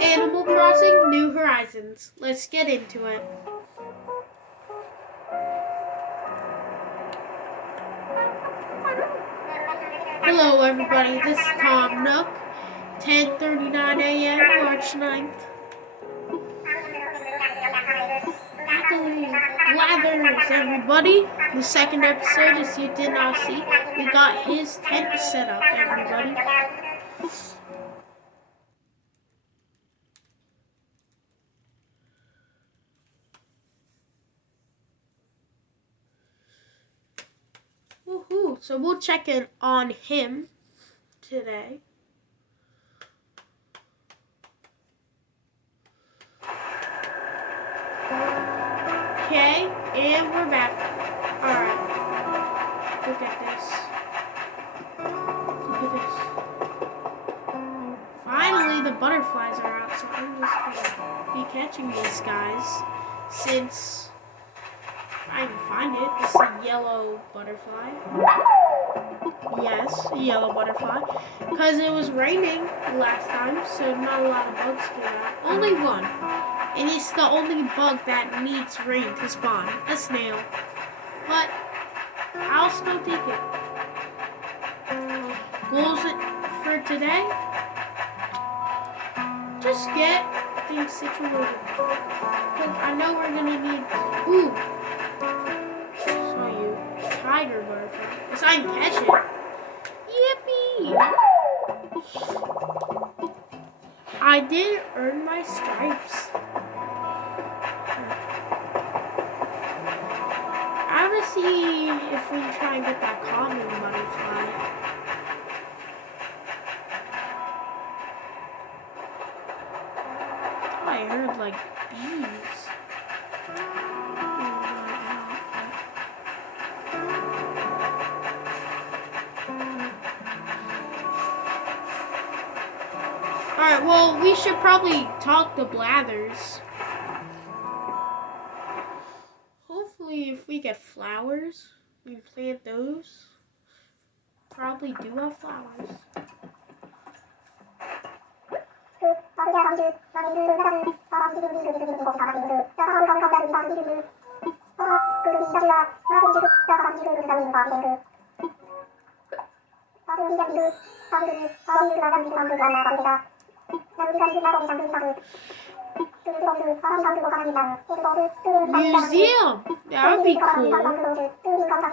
Animal Crossing New Horizons. Let's get into it. Hello everybody, this is Tom Nook. 10:39 a.m. March 9th. Blathers, everybody. The second episode, as you did not see, we got his tent set up, everybody. Woohoo! So we'll check in on him today. Okay, and we're back. Alright. Look at this. Look at this. Finally, the butterflies are out, so I'm just gonna be catching these guys. Since I can find it. It's a yellow butterfly. Yes, a yellow butterfly. Because it was raining last time, so not a lot of bugs came out. Only one. And it's the only bug that needs rain to spawn. A snail. But I'll still take it. Goals for today? Just get things situated. Because I know we're going to need... Ooh. Saw you. Tiger butterfly. Yes, I can catch it. Yippee! I did earn my stripes. I want to see if we can try and get that common butterfly. I heard like bees. Alright, well, we should probably talk to Blathers. Hopefully, if we get flowers, we can plant those. Probably do have flowers. Museum! That would be cool.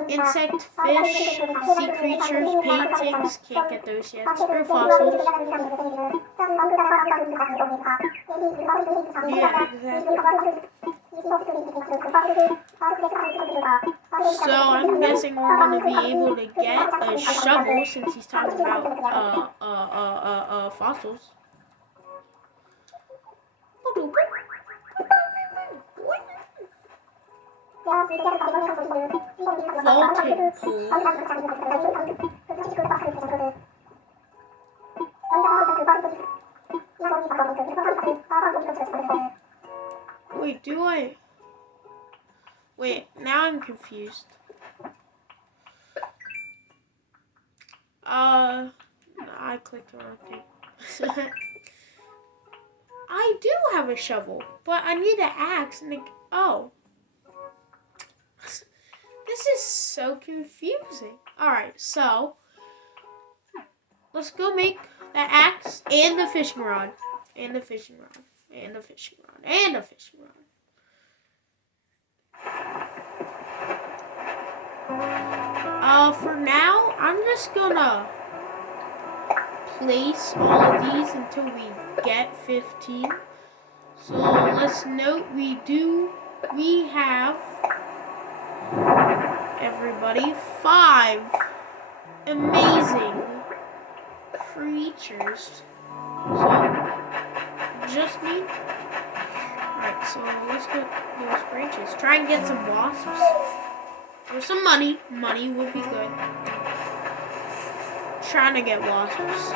Insect, fish, sea creatures, paintings. Can't get those yet. Or fossils. Yeah, exactly. So I'm guessing we're going to be able to get a shovel since he's talking about fossils. Vaulting pool. Wait, do I? Wait, now I'm confused. No, I clicked the wrong thing. I do have a shovel, but I need an axe and oh. This is so confusing. Alright, so let's go make that axe and the fishing rod. And the fishing rod. And the fishing rod. And the fishing rod. For now, I'm just gonna place all of these until we get 15. So let's note we have, everybody, 5 amazing creatures. So just need, alright, so let's get those branches. Try and get some wasps. Or some money. Money would be good. Trying to get wasps.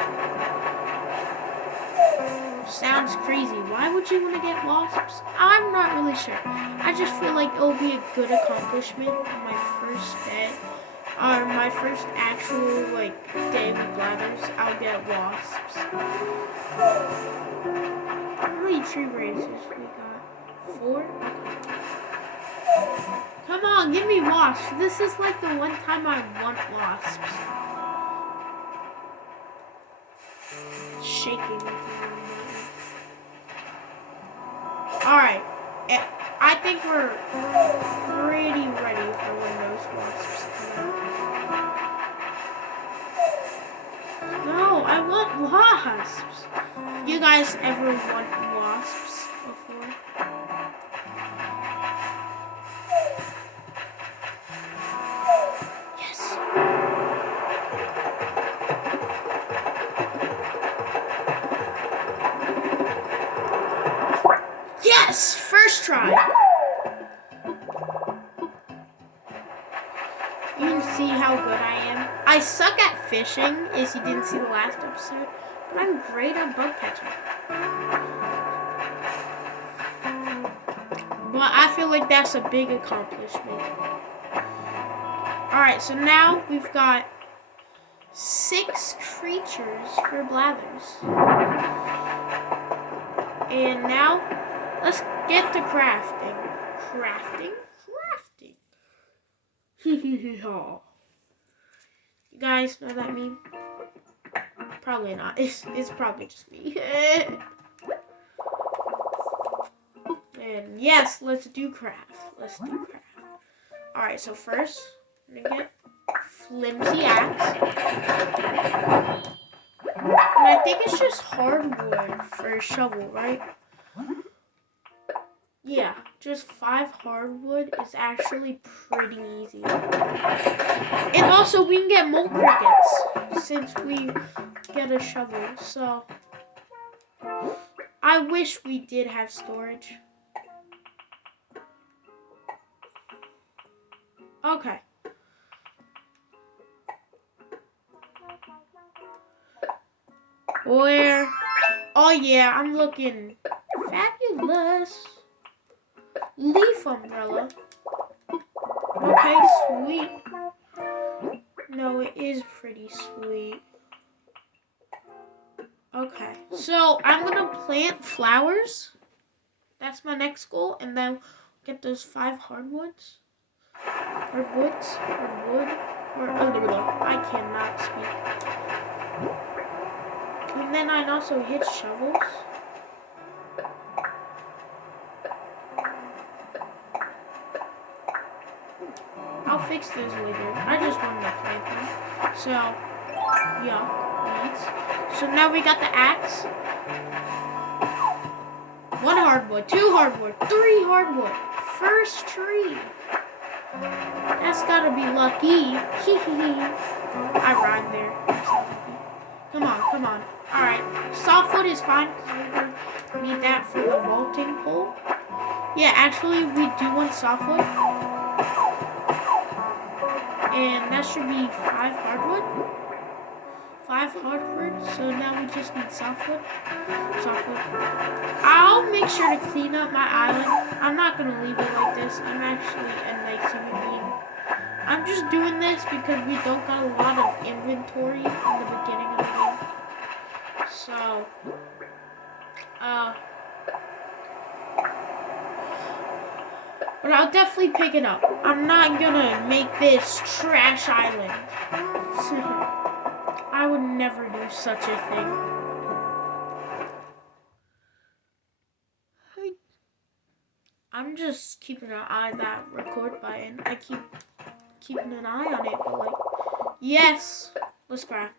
Sounds crazy. Why would you want to get wasps? I'm not really sure. I just feel like it'll be a good accomplishment on my first day. Or my first actual, day with Blathers. I'll get wasps. tree branches we got? 4? Okay. Come on, give me wasps. This is like the one time I want wasps. Shaking. Alright. I think we're pretty ready for when those wasps come out. No, I want wasps. You guys ever want wasps before? Yes. Yes! First try. You can see how good I am. I suck at fishing, if you didn't see the last episode, but I'm great at bug catching. But I feel like that's a big accomplishment. Alright, so now we've got 6 creatures for Blathers. And now, let's get to crafting. Crafting? You guys know what I mean? Probably not. It's probably just me. And yes, let's do craft. Alright, so first, I'm gonna get flimsy axe. And I think it's just hardwood for a shovel, right? Yeah, just 5 hardwood is actually pretty easy. And also, we can get mole crickets since we get a shovel. So, I wish we did have storage. Okay. Where? Oh yeah, I'm looking fabulous. Leaf umbrella. Okay, sweet. No, it is pretty sweet. Okay, so I'm gonna plant flowers. That's my next goal, and then get those 5 hardwoods. Or wood. I cannot speak. And then I'd also hit shovels. I'll fix those later. I just wanted to plant them. So, yeah, weeds. So now we got the axe. 1 hardwood, 2 hardwood, 3 hardwood. First tree. That's gotta be lucky. I rhymed there. Come on. Alright, softwood is fine because we need that for the vaulting pole. Yeah, actually, we do want softwood. And that should be 5 hardwood. 5 hardwood, so now we just need softwood. I'll make sure to clean up my island. I'm not going to leave it like this. I'm actually a nice human being. I'm just doing this because we don't got a lot of inventory in the beginning of the game. So, but I'll definitely pick it up. I'm not gonna make this trash island. I would never do such a thing. I'm just keeping an eye on that record button. I keep keeping an eye on it, but like, yes, let's craft.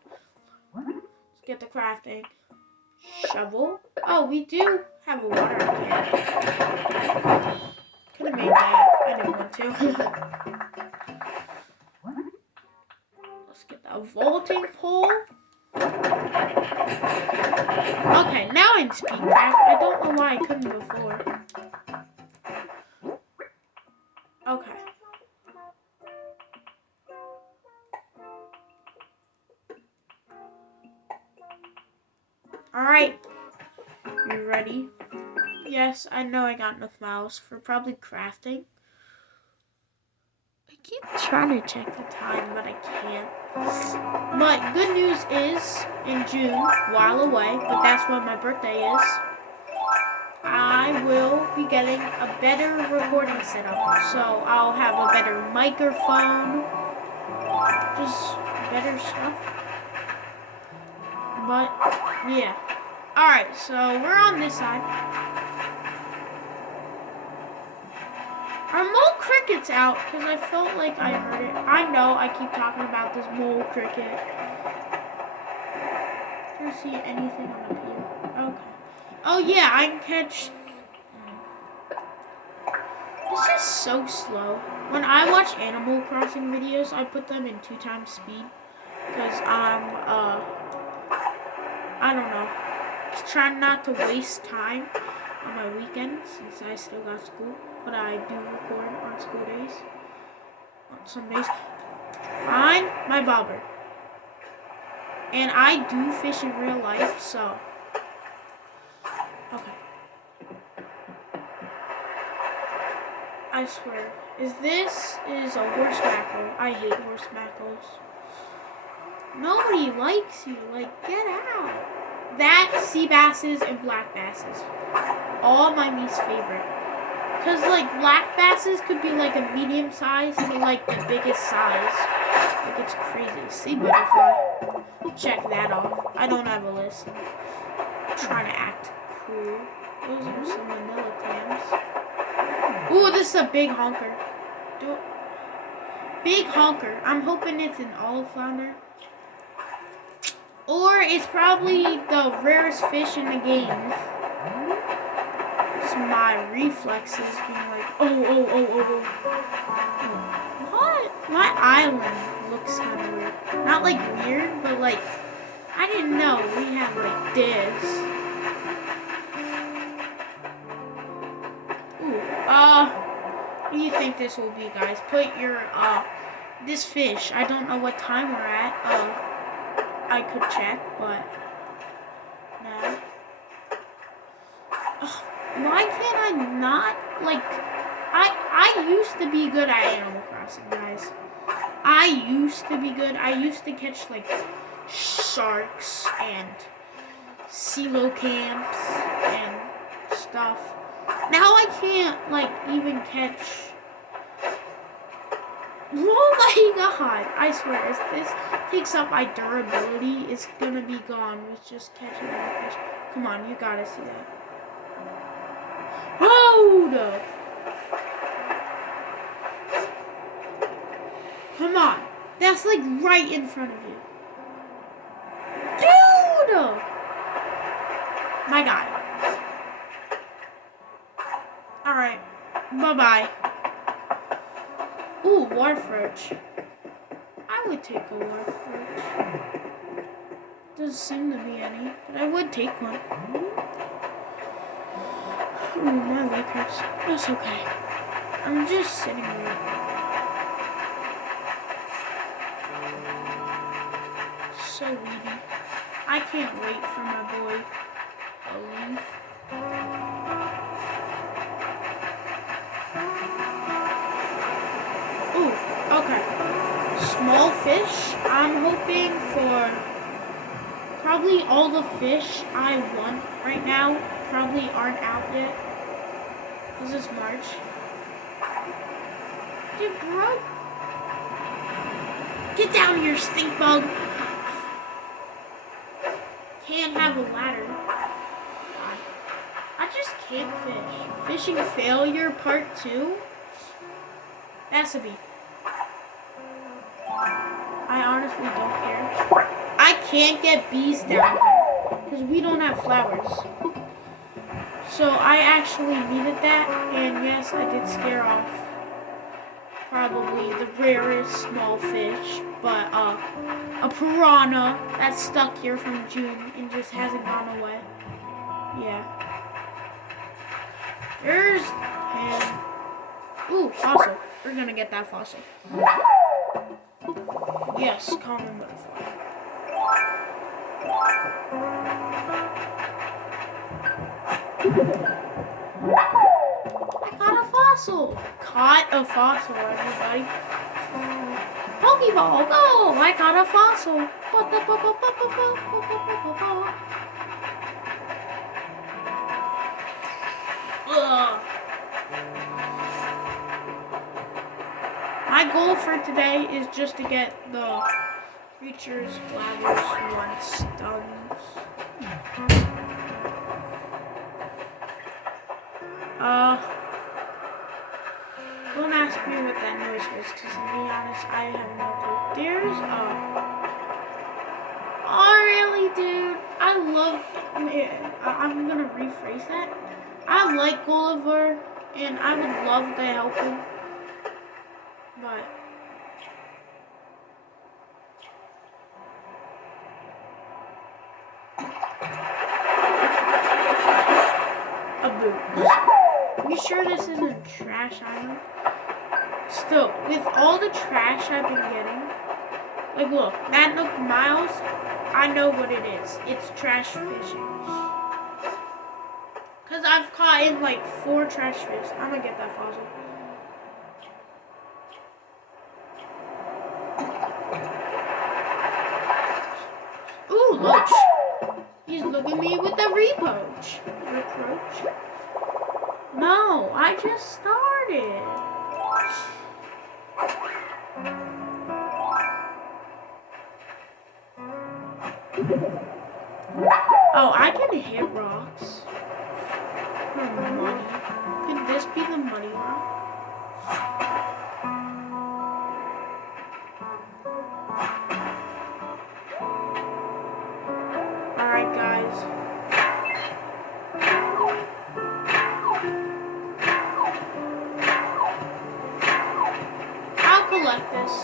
Let's get the crafting. Shovel. Oh, we do have a water can. Could have made that. I didn't want to. Let's get that vaulting pole. Okay, now I can speed craft. I don't know why I couldn't before. Okay. Alright. You ready? Yes, I know I got enough miles for probably crafting. I keep trying to check the time, but I can't. But good news is, in June, while away, but that's when my birthday is, I will be getting a better recording setup. So I'll have a better microphone, just better stuff. But yeah. Alright, so we're on this side. Are mole crickets out? Because I felt like I heard it. I know I keep talking about this mole cricket. I don't see anything on up here. Okay. Oh yeah, I can catch. This is so slow. When I watch Animal Crossing videos, I put them in 2x speed. Because I don't know. Just trying not to waste time on my weekends since I still got school. But I do record on school days. On some days. Find my bobber. And I do fish in real life, so. Okay. I swear. This is a horse mackerel. I hate horse mackerels. Nobody likes you. Like, get out. That, sea basses, and black basses. All my least favorite. Because, like, black basses could be, like, a medium size and, like, the biggest size. Like, it's crazy. Sea butterfly. Check that off. I don't have a list. I'm trying to act cool. Those are some vanilla clams. Ooh, this is a big honker. Big honker. I'm hoping it's an olive flounder. Or it's probably the rarest fish in the game. It's my reflexes being like, oh. What? My island looks kind of weird. Not like weird, but like, I didn't know we had like this. Ooh, what do you think this will be, guys? Put your, this fish. I don't know what time we're at. I could check, but no. Why can't I not, like, I used to be good at Animal Crossing, guys. I used to be good. I used to catch, like, sharks and coelacanths and stuff. Now I can't, like, even catch. Oh my god! I swear, if this takes up my durability, it's gonna be gone with just catching a fish. Come on, you gotta see that. Hold up! Come on. That's like right in front of you. Dude! My guy. Alright. Bye-bye. Ooh, Warforge. I would take a Warforge. Doesn't seem to be any, but I would take one. Ooh, my leg hurts. That's okay. I'm just sitting here. So weedy. I can't wait for my boy to leave. Ooh, okay. Small fish. I'm hoping for probably all the fish I want right now probably aren't out yet. This is March. Dude, bro. Get down here, stink bug. Can't have a ladder. I just can't fish. Fishing failure part 2? That's a B. I honestly don't care. I can't get bees down here because we don't have flowers. So I actually needed that, and yes, I did scare off probably the rarest small fish, but a piranha that's stuck here from June and just hasn't gone away. Yeah. There's him. Ooh, fossil. We're gonna get that fossil. Yes, common butterfly. I got a fossil. Caught a fossil, everybody. Pokeball, go! I got a fossil. goal for today is just to get the creatures Blathers once done. Don't ask me what that noise was, because to be honest, I have no clue. There's oh really, dude? I love, I'm gonna rephrase that. I like Gulliver, and I would love to help him, but a boot. You sure this isn't Trash Island? Still, with all the trash I've been getting, like look, that Nook Miles, I know what it is. It's trash fishing. Cause I've caught in like 4 trash fish. I'm gonna get that fossil. Ooh, Loach. He's looking at me with a reproach. Reproach? No, I just started. Oh, I can hit rocks. Money. Could this be the money rock? Alright, guys. I'll collect this.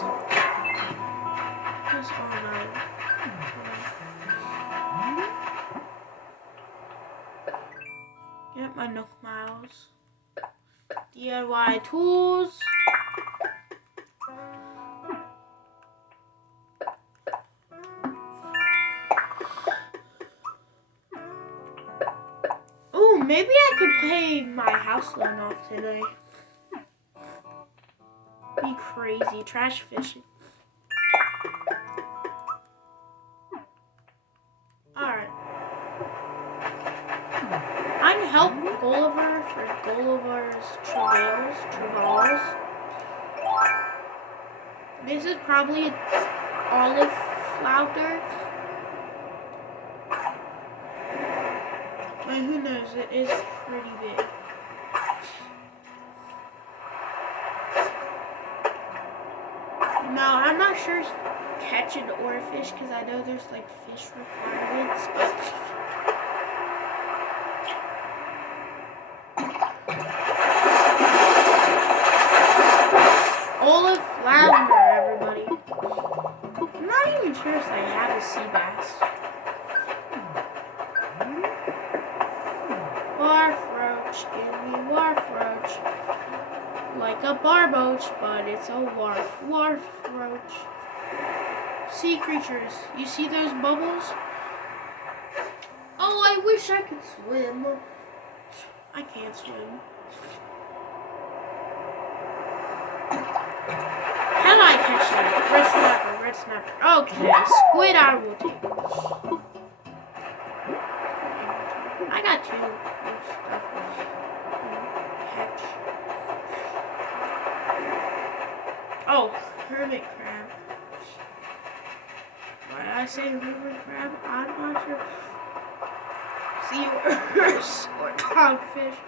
Just all night. Get my Nook Miles. DIY tools. Oh, maybe I could pay my house loan off today. Be crazy. Trash fishing. Alright. I'd help Gulliver for Gulliver's travails. This is probably olive flounder. But who knows, it is pretty big. No, I'm not sure catch an oarfish because I know there's like fish requirements, but olive flounder, everybody. I'm not even sure if I have a sea bass. Wharf roach, give me wharf roach. Like a barboach, but it's a wharf. Wharf roach. Sea creatures, you see those bubbles? Oh, I wish I could swim. I can't swim. How do I catch that? Red snapper, red snapper. Okay, squid I will take. I got 2 stuff. Catch. Oh, hermit crab. Why did I say hermit crab? I'm not sure. Seahorse or dogfish.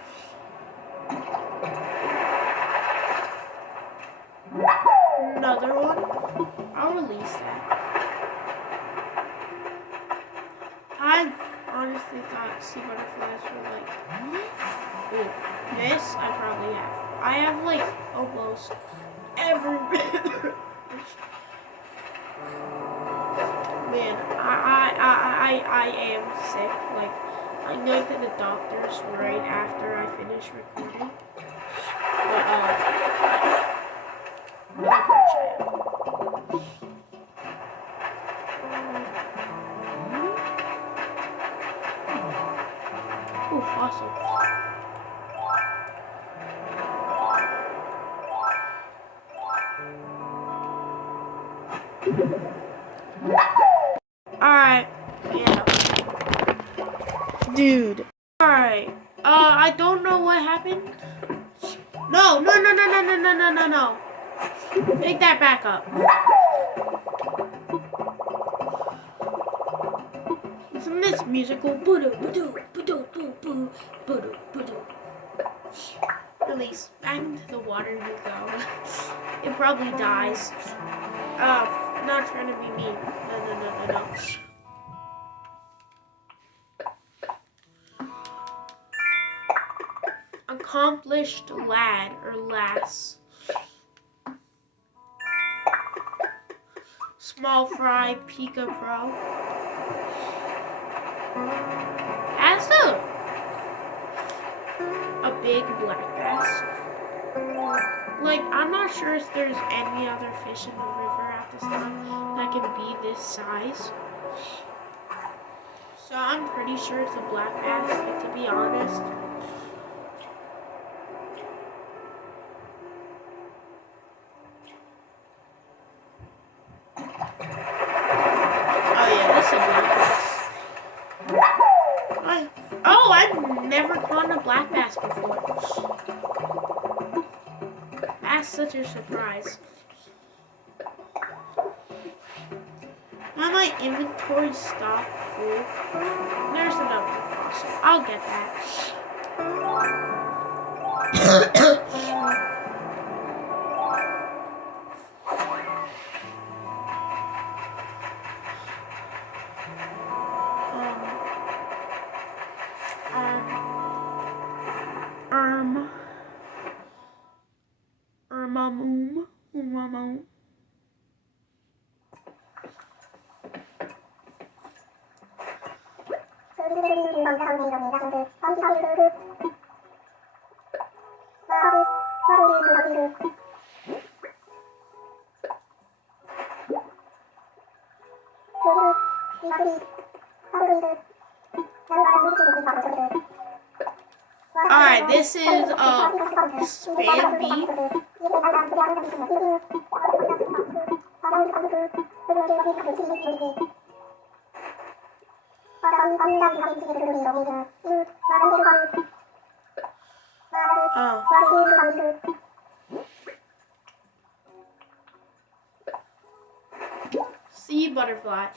Another one. I'll release that. I honestly thought sea butterflies were like, ooh, this I probably have. I have like almost every man, I am sick. Like, I go to the doctor's right after I finish recording. But ooh, fossil. Alright, yeah. Dude. Alright. I don't know what happened. No. Pick that back up. Isn't this musical? Release. Back into the water you go. It probably dies. Not trying to be mean. No. Accomplished lad or lass. Small fry, Pika Pro. As a big black bass. Like, I'm not sure if there's any other fish in the river at this time that can be this size. So I'm pretty sure it's a black bass, like, to be honest. I've never caught a black bass before. That's such a surprise. Now my inventory stocked full. There's another fossil. I'll get that. Alright, this is spam beef. Sea butterfly.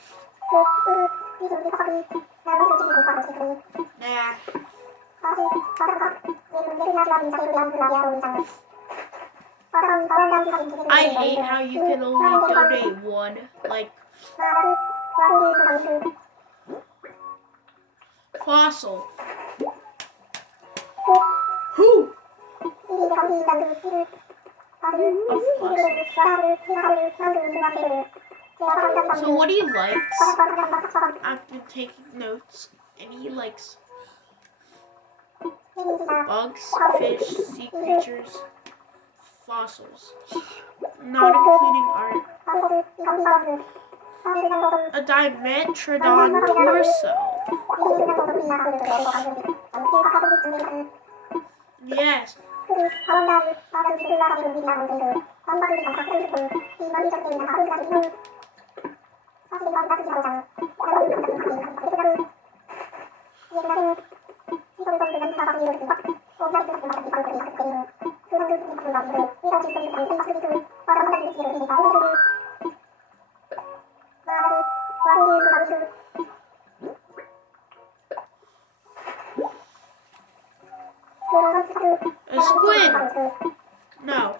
Nah. I hate how you can only donate one. Like, fossil. Who? So what he likes, I've been taking notes, and he likes bugs, fish, sea creatures, fossils, not including art. A Dimetrodon torso. Yes. A squid. No.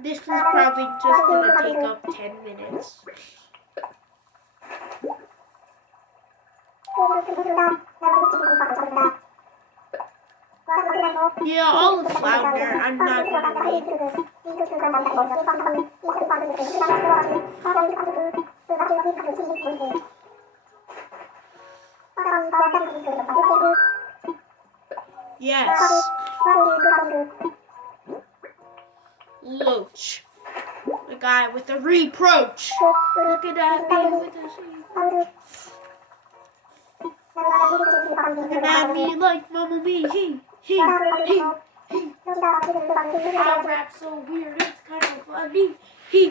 This is probably just gonna take up 10 minutes. Yeah, all the flounder. I'm not gonna read. Yes. Loach. The guy with the reproach. Looking at me with a reproach. Looking at me like Mamma Mia. He. I rap so weird, it's kind of funny. He.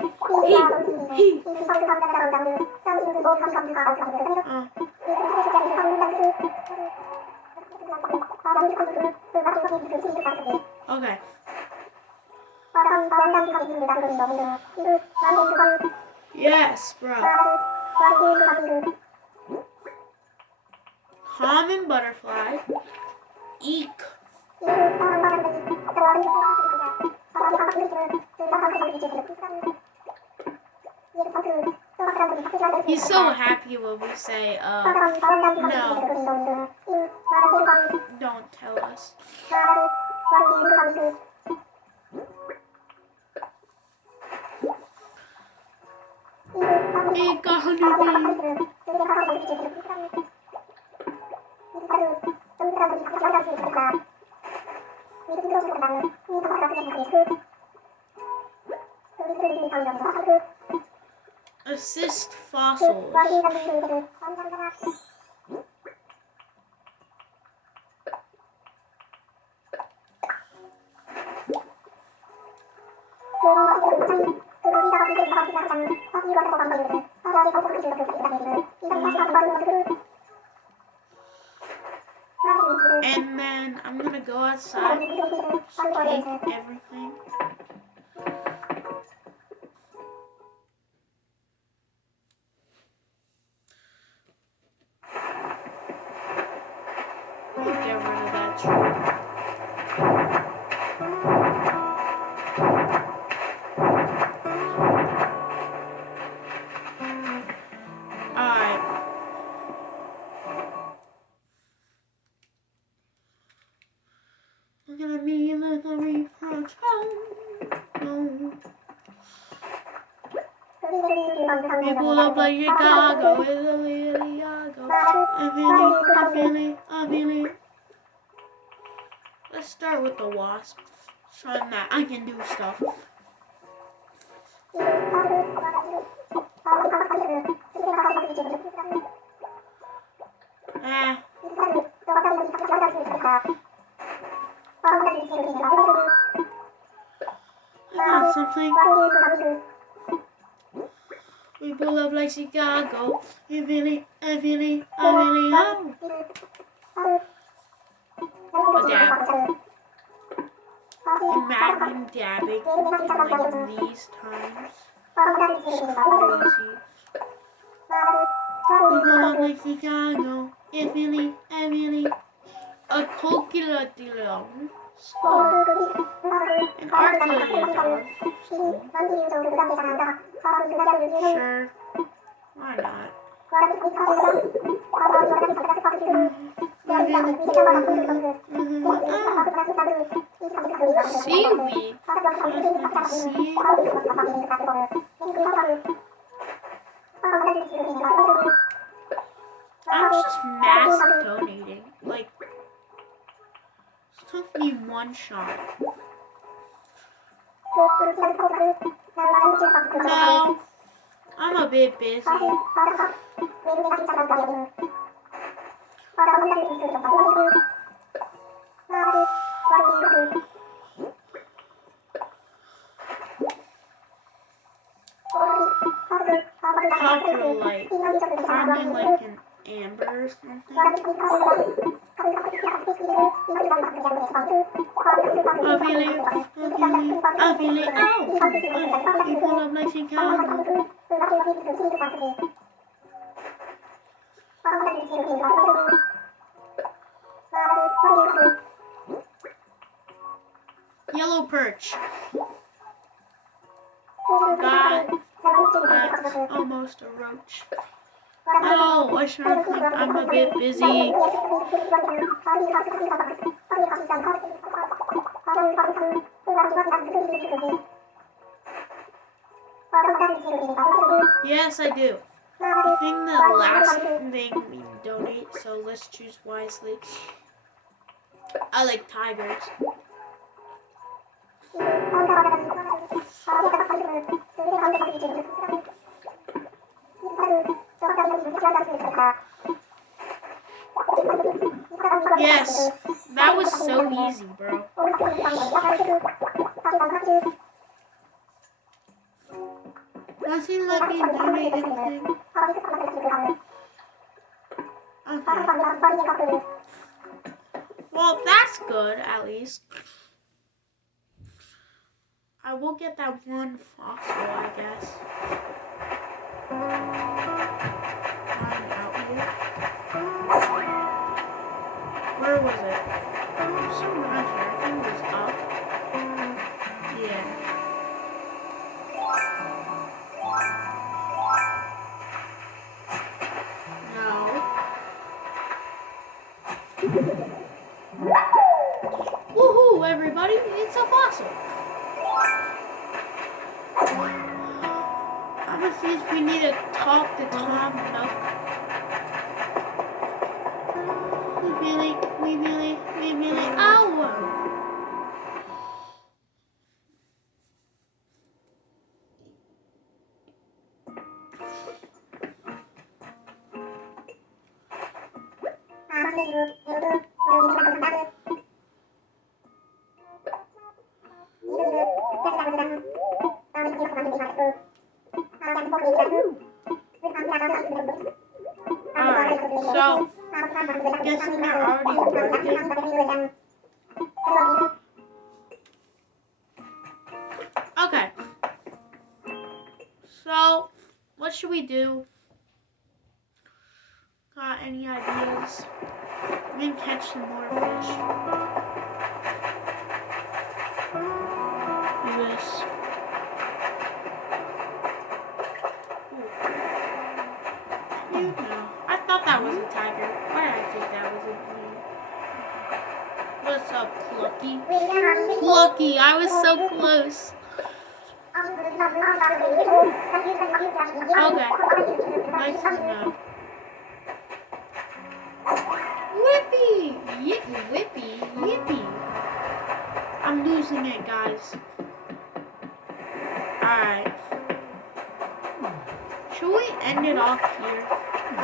Okay. Yes, bro. Common butterfly. Eek. He's so happy when we say, no. Don't tell us. Eek, a honeybee. Assist fossils. And then I'm gonna go outside, take everything. Get rid of that tree. Alright. Look at me, let the reproach home. People up like Chicago, Italy, Chicago. I feel it. Let's start with the wasp. Show them that I can do stuff. I got something. We pull up like Chicago. I feel it. Oh. A dab. Imagine dabbing like these times. It's crazy. We pull up like Chicago. I feel it. A coquillo. An archilodon. Sure. Why not? Seaweed. I'm just mass donating. Like, it took me one shot. No, I'm a bit busy. Coprolite. Probably like an amber or something. I feel it. Oh! You pull up like Chicago. Yellow perch. God, that's almost a roach. Oh, I should think I'm a bit busy. Yes, I do. I think the last thing we donate, so let's choose wisely. I like tigers. Yes, that was so easy, bro. Does he let me donate anything? Okay. Well, that's good, at least. I will get that one fossil, I guess. I'm out here. Where was it? There's some around here. I think it was up. Yeah. No. Woohoo, everybody! It's a fossil. I'm gonna see if we need to talk to Tom Nook. We really, ow! Alright, so, guessing they're already working. Okay. So, what should we do? Got any ideas? We can catch some more fish. Do this. No. I thought that was a tiger. Why did I think that was a blue? What's up, Plucky? Plucky, I was so close. Okay. Nice to know. Whippy! Whippy! Yippee! I'm losing it, guys. Alright. Should we end it off here? I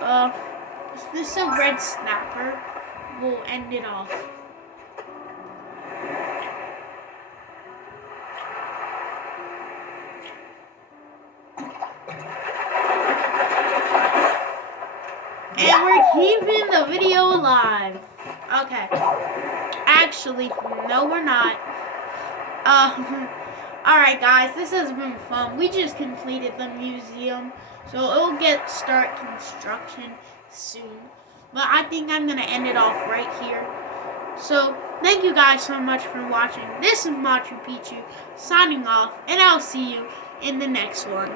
don't know. Is this a red snapper? We'll end it off. And we're keeping the video alive. Okay. Actually, no, we're not. Alright, guys, this has been fun. We just completed the museum, so it'll start construction soon. But I think I'm going to end it off right here. So, thank you guys so much for watching. This is Machu Picchu signing off, and I'll see you in the next one.